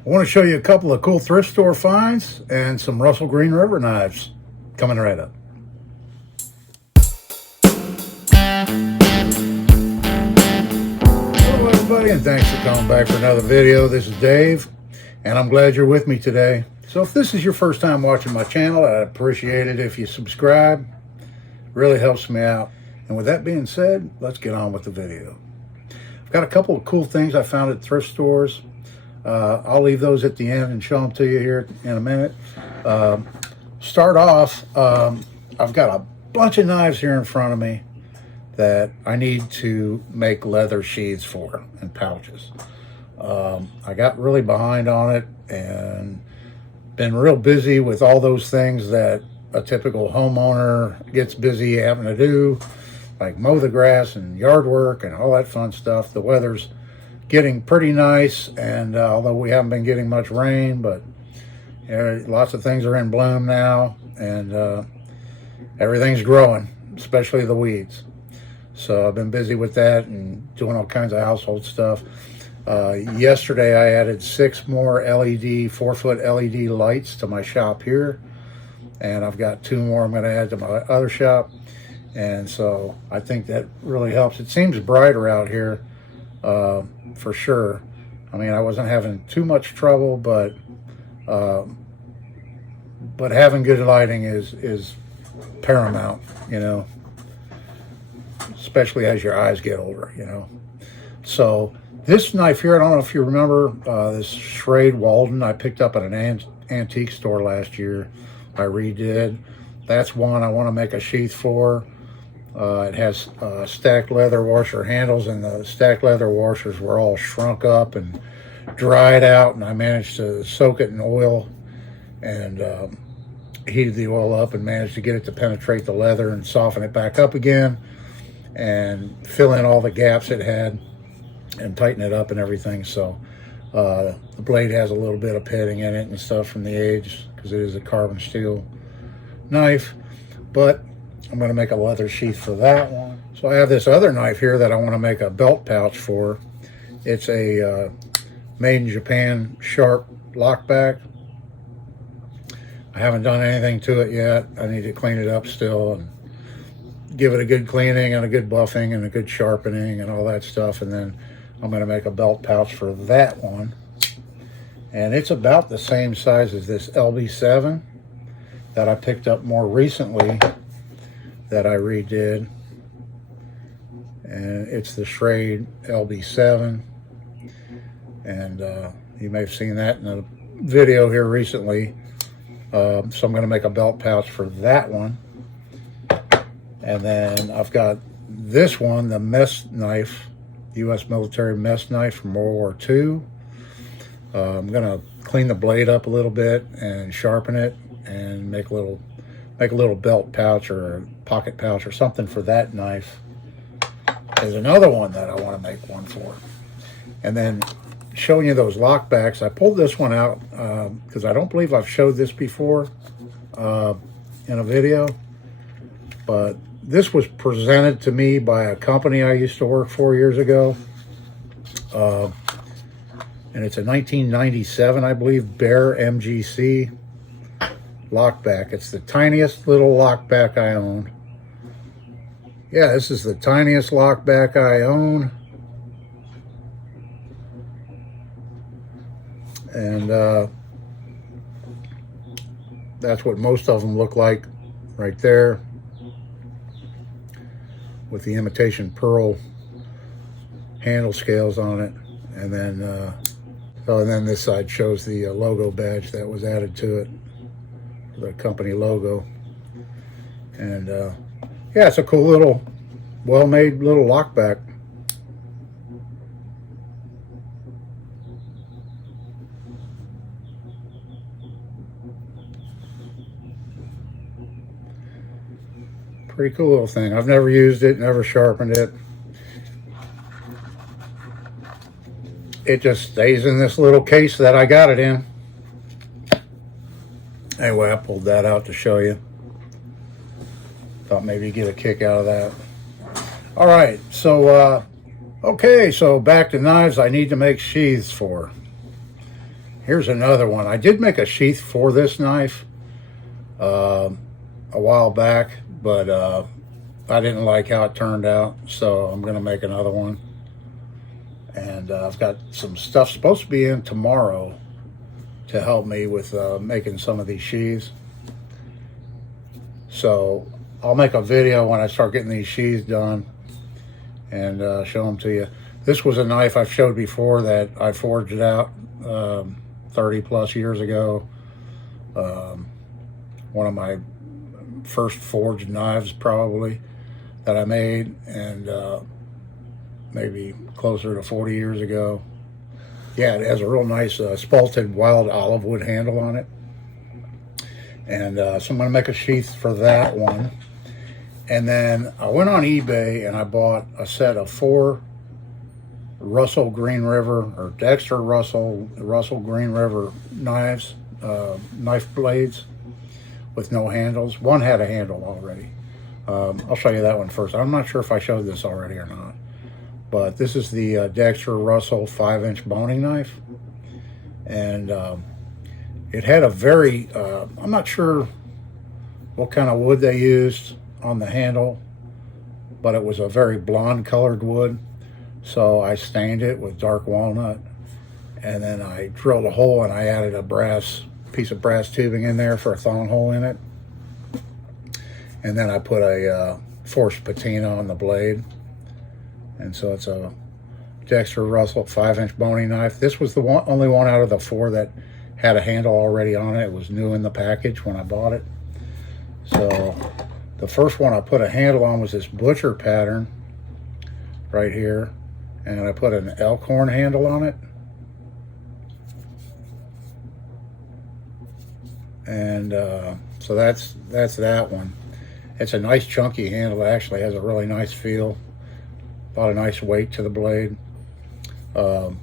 I want to show you a couple of cool thrift store finds and some Russell Green River knives coming right up. Hello everybody, and thanks for coming back for another video. This is Dave, and I'm glad you're with me today. So if this is your first time watching my channel, I'd appreciate it if you subscribe. It really helps me out. And with that being said, let's get on with the video. I've got a couple of cool things I found at thrift stores. I'll leave those at the end and show them to you here in a minute. Start off, I've got a bunch of knives here in front of me that I need to make leather sheaths for and pouches. I got really behind on it and been real busy with all those things that a typical homeowner gets busy having to do, like mow the grass and yard work and all that fun stuff. The weather's getting pretty nice, and although we haven't been getting much rain, but lots of things are in bloom now, and everything's growing, especially the weeds. So I've been busy with that and doing all kinds of household stuff. Yesterday I added 6 more LED 4-foot LED lights to my shop here, and I've got 2 more I'm going to add to my other shop, and so I think that really helps. It seems brighter out here, for sure. I mean, I wasn't having too much trouble, but having good lighting is paramount, you know, especially as your eyes get older, you know. So this knife here, I don't know if you remember, this Schrade Walden I picked up at an antique store last year. I redid. That's one I want to make a sheath for. It has stacked leather washer handles, and the stacked leather washers were all shrunk up and dried out, and I managed to soak it in oil and heated the oil up and managed to get it to penetrate the leather and soften it back up again and fill in all the gaps it had and tighten it up and everything. So the blade has a little bit of pitting in it and stuff from the age, because it is a carbon steel knife, but I'm going to make a leather sheath for that one. So I have this other knife here that I want to make a belt pouch for. It's a made in Japan sharp lockback. I haven't done anything to it yet. I need to clean it up still and give it a good cleaning and a good buffing and a good sharpening and all that stuff, and then I'm going to make a belt pouch for that one. And it's about the same size as this LB7 that I picked up more recently that I redid, and it's the Schrade LB7, and you may have seen that in a video here recently. So I'm going to make a belt pouch for that one. And then I've got this one, the mess knife, U.S. military mess knife from World War II. I'm going to clean the blade up a little bit and sharpen it and make a little belt pouch or a pocket pouch or something for that knife. There's another one that I want to make one for. And then showing you those lockbacks, I pulled this one out because I don't believe I've showed this before in a video, but this was presented to me by a company I used to work for years ago, and it's a 1997, I believe, Bear MGC lockback. It's the tiniest little lockback I own. Yeah, this is the tiniest lockback I own. And that's what most of them look like right there, with the imitation pearl handle scales on it. And then this side shows the logo badge that was added to it, the company logo. And yeah, it's a cool little, well-made little lockback. Pretty cool little thing. I've never used it, never sharpened it. It just stays in this little case that I got it in. Anyway, I pulled that out to show you. Thought maybe you'd get a kick out of that. All right, so okay, so back to knives I need to make sheaths for. here's another one. I did make a sheath for this knife a while back, but I didn't like how it turned out, so I'm going to make another one. And I've got some stuff supposed to be in tomorrow to help me with making some of these sheaths. So I'll make a video when I start getting these sheaths done and show them to you. This was a knife I've showed before that I forged it out 30 plus years ago. One of my first forged knives probably that I made, and maybe closer to 40 years ago. Yeah, it has a real nice spalted wild olive wood handle on it. And so I'm going to make a sheath for that one. And then I went on eBay and I bought a set of 4 Russell Green River, or Dexter Russell Green River knives, knife blades with no handles. One had a handle already. I'll show you that one first. I'm not sure if I showed this already or not. But this is the Dexter Russell 5-inch boning knife. And it had a very, I'm not sure what kind of wood they used on the handle, but it was a very blonde colored wood. So I stained it with dark walnut, and then I drilled a hole and I added a piece of brass tubing in there for a thong hole in it. And then I put a forced patina on the blade. And so it's a Dexter Russell 5-inch boning knife. This was the only one out of the 4 that had a handle already on it. It was new in the package when I bought it. So the first one I put a handle on was this butcher pattern right here. And I put an elkhorn handle on it. And so that's that one. It's a nice chunky handle. It actually has a really nice feel. Brought a nice weight to the blade. And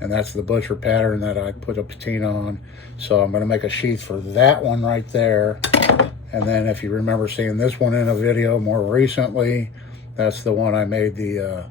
that's the butcher pattern that I put a patina on. So I'm going to make a sheath for that one right there. And then if you remember seeing this one in a video more recently, that's the one I made the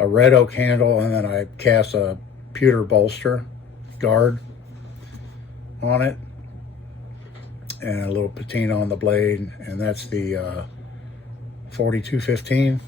a red oak handle, and then I cast a pewter bolster guard on it and a little patina on the blade. And that's the 4215.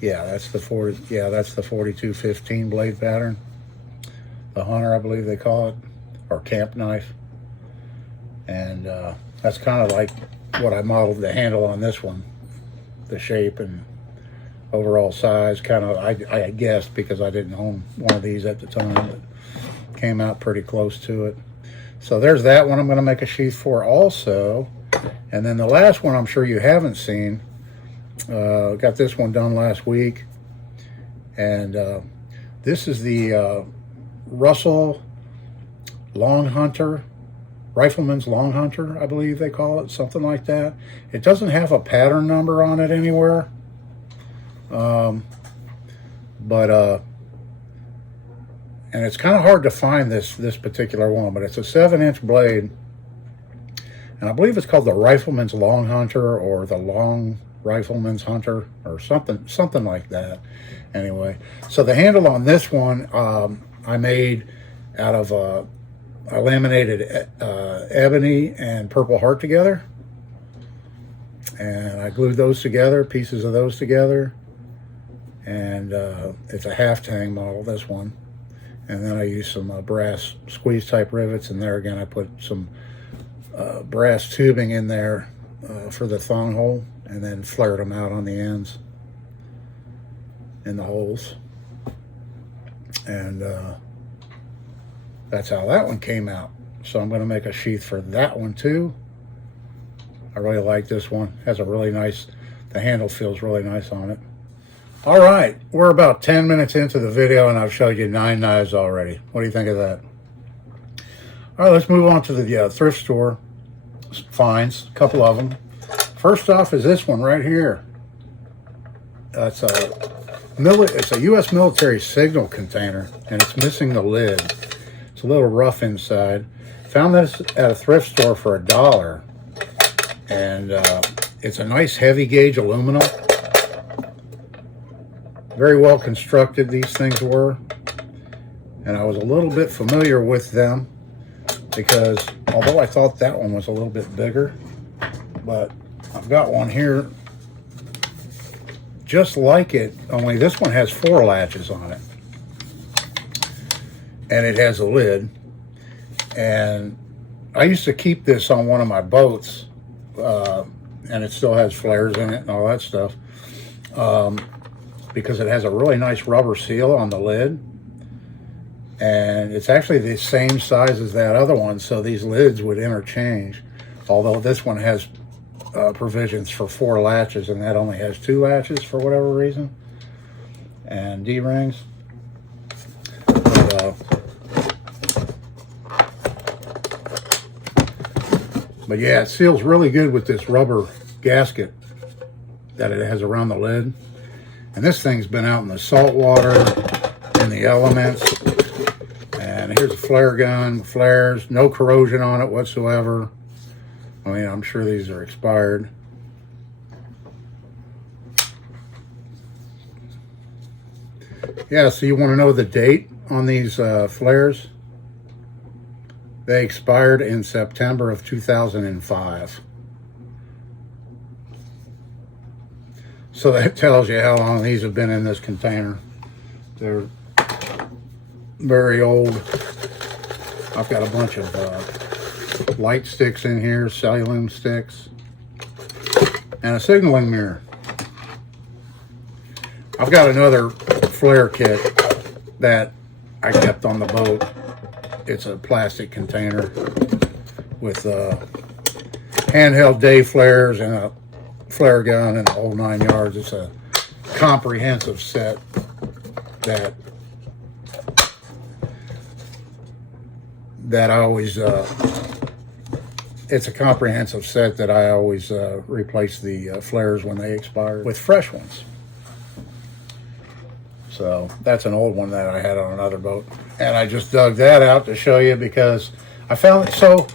Yeah, that's the 4215 blade pattern. The Hunter, I believe they call it, or camp knife. And that's kind of like what I modeled the handle on this one. The shape and overall size, kind of, I guessed, because I didn't own one of these at the time, but came out pretty close to it. So there's that one I'm going to make a sheath for also. And then the last one I'm sure you haven't seen. Got this one done last week, and this is the Russell Long Hunter, Rifleman's Long Hunter, I believe they call it, something like that. It doesn't have a pattern number on it anywhere, and it's kind of hard to find this particular one, but it's a 7-inch blade, and I believe it's called the Rifleman's Long Hunter, or the Long Rifleman's Hunter, or something like that. Anyway, so the handle on this one I made out of I laminated ebony and Purple Heart together, and I glued those together, pieces of those together, and it's a half tang model, this one. And then I used some brass squeeze type rivets, and there again I put some brass tubing in there for the thong hole, and then flared them out on the ends in the holes. And that's how that one came out. So I'm going to make a sheath for that one too. I really like this one. Has a really nice, the handle feels really nice on it. All right, we're about 10 minutes into the video and I've showed you 9 knives already. What do you think of that? All right, let's move on to the thrift store finds, a couple of them. First off is this one right here. It's a U.S. military signal container, and it's missing the lid. It's a little rough inside. Found this at a thrift store for $1, and it's a nice heavy gauge aluminum. Very well constructed, these things were. And I was a little bit familiar with them because although I thought that one was a little bit bigger, but I've got one here just like it, only this one has 4 latches on it. And it has a lid. And I used to keep this on one of my boats, and it still has flares in it and all that stuff, because it has a really nice rubber seal on the lid. And it's actually the same size as that other one, so these lids would interchange. Although this one has provisions for 4 latches, and that only has 2 latches for whatever reason, and D-rings. But yeah, it seals really good with this rubber gasket that it has around the lid. And this thing's been out in the salt water, in the elements. And here's a flare gun, flares, no corrosion on it whatsoever. I mean, I'm sure these are expired. Yeah, so you want to know the date on these flares? They expired in September of 2005. So that tells you how long these have been in this container. They're very old. I've got a bunch of light sticks in here, celluloid sticks, and a signaling mirror. I've got another flare kit that I kept on the boat. It's a plastic container with handheld day flares and a flare gun and the whole 9 yards. It's a comprehensive set that I always it's a comprehensive set that I always replace the flares when they expire with fresh ones. So that's an old one that I had on another boat, and I just dug that out to show you because I found it. So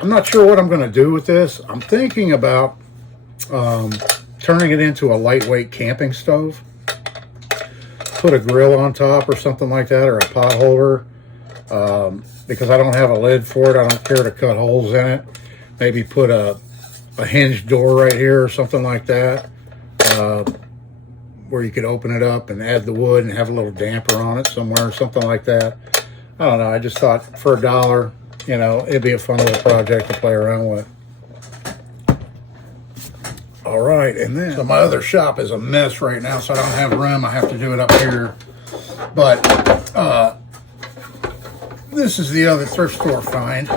I'm not sure what I'm going to do with this. I'm thinking about turning it into a lightweight camping stove. Put a grill on top or something like that, or a pot holder, because I don't have a lid for it. I don't care to cut holes in it. Maybe put a hinged door right here or something like that, where you could open it up and add the wood and have a little damper on it somewhere or something like that. I don't know. I just thought for $1, you know, it'd be a fun little project to play around with. All right, and then so my other shop is a mess right now, so I don't have room. I have to do it up here. But this is the other thrift store find.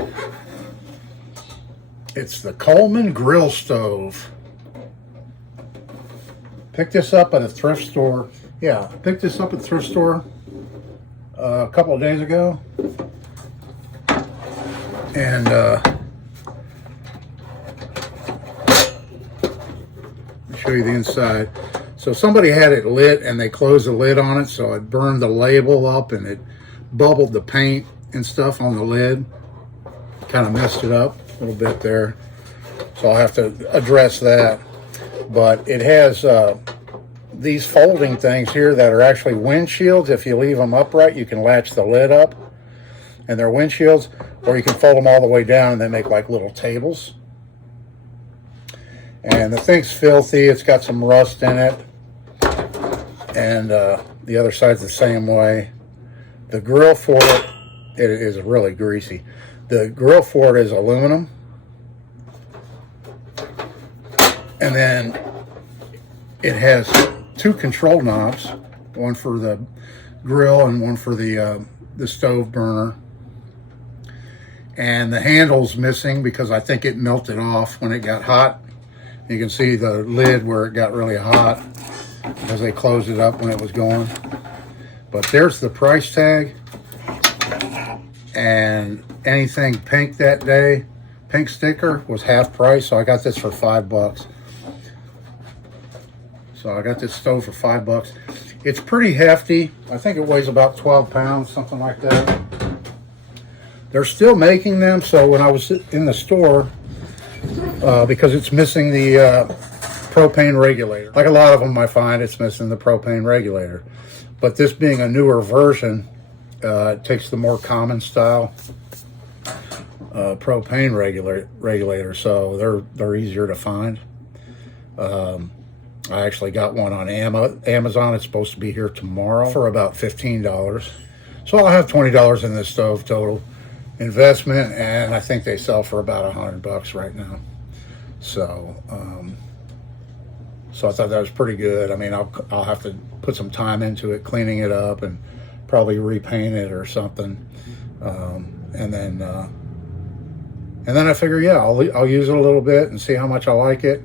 It's the Coleman grill stove. Picked this up at a thrift store. Yeah, picked this up at the thrift store a couple of days ago. And show you the inside. So somebody had it lit and they closed the lid on it, so it burned the label up and it bubbled the paint and stuff on the lid. Kind of messed it up a little bit there. So I'll have to address that. But it has these folding things here that are actually windshields. If you leave them upright, you can latch the lid up and they're windshields, or you can fold them all the way down and they make like little tables. And the thing's filthy. It's got some rust in it. And the other side's the same way. The grill for it is really greasy. The grill for it is aluminum. And then it has 2 control knobs, one for the grill and one for the stove burner. And the handle's missing because I think it melted off when it got hot. You can see the lid where it got really hot because they closed it up when it was going. But there's the price tag. And anything pink that day, pink sticker, was half price. So I got this for $5. So I got this stove for $5. It's pretty hefty. I think it weighs about 12 pounds, something like that. They're still making them. So when I was in the store, because it's missing the propane regulator. Like a lot of them I find, it's missing the propane regulator. But this being a newer version, It takes the more common style propane regulator, so they're easier to find. I actually got one on Amazon. It's supposed to be here tomorrow for about $15. So I'll have $20 in this stove total investment, and I think they sell for about $100 right now. So so I thought that was pretty good. I mean, I'll have to put some time into it, cleaning it up, and probably repaint it or something. And then I figure, yeah, I'll use it a little bit and see how much I like it.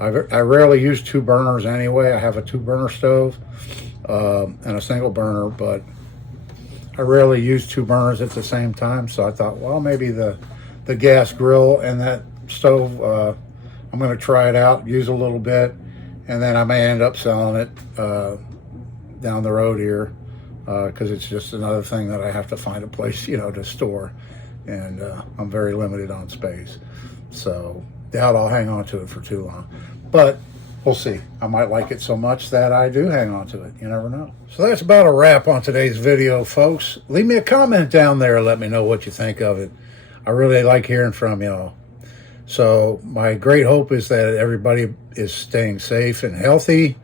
I rarely use 2 burners anyway. I have a 2-burner stove and a single burner, but I rarely use 2 burners at the same time. So I thought, well, maybe the gas grill and that stove, I'm going to try it out, use a little bit, and then I may end up selling it down the road here because it's just another thing that I have to find a place, to store. And I'm very limited on space. So doubt I'll hang on to it for too long. But we'll see. I might like it so much that I do hang on to it. You never know. So that's about a wrap on today's video, folks. Leave me a comment down there. Let me know what you think of it. I really like hearing from y'all. So my great hope is that everybody is staying safe and healthy,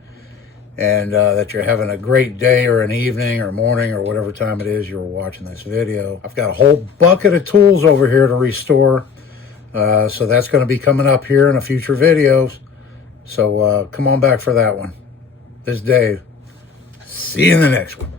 and that you're having a great day or an evening or morning or whatever time it is you're watching this video. I've got a whole bucket of tools over here to restore. So that's going to be coming up here in a future videos. So come on back for that one. This is Dave. See you in the next one.